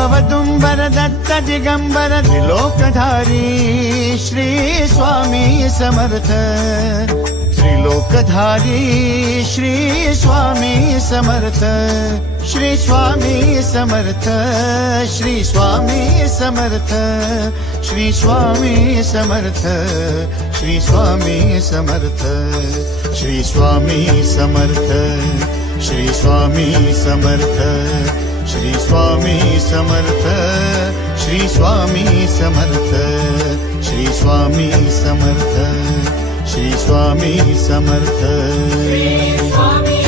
Audumbar Datta Digambar त्रिलोकधारी Shri Swami Samarth त्रिलोकधारी Shri Swami Samarth Shri Swami Samarth Shri Swami Samarth Shri Swami Samarth Shri Swami Samarth Shri Swami Samarth Shri Swami Samarth Shri Swami Samarth Shri Swami Samarth Shri Swami Samarth Shri Swami Samarth Shri Swami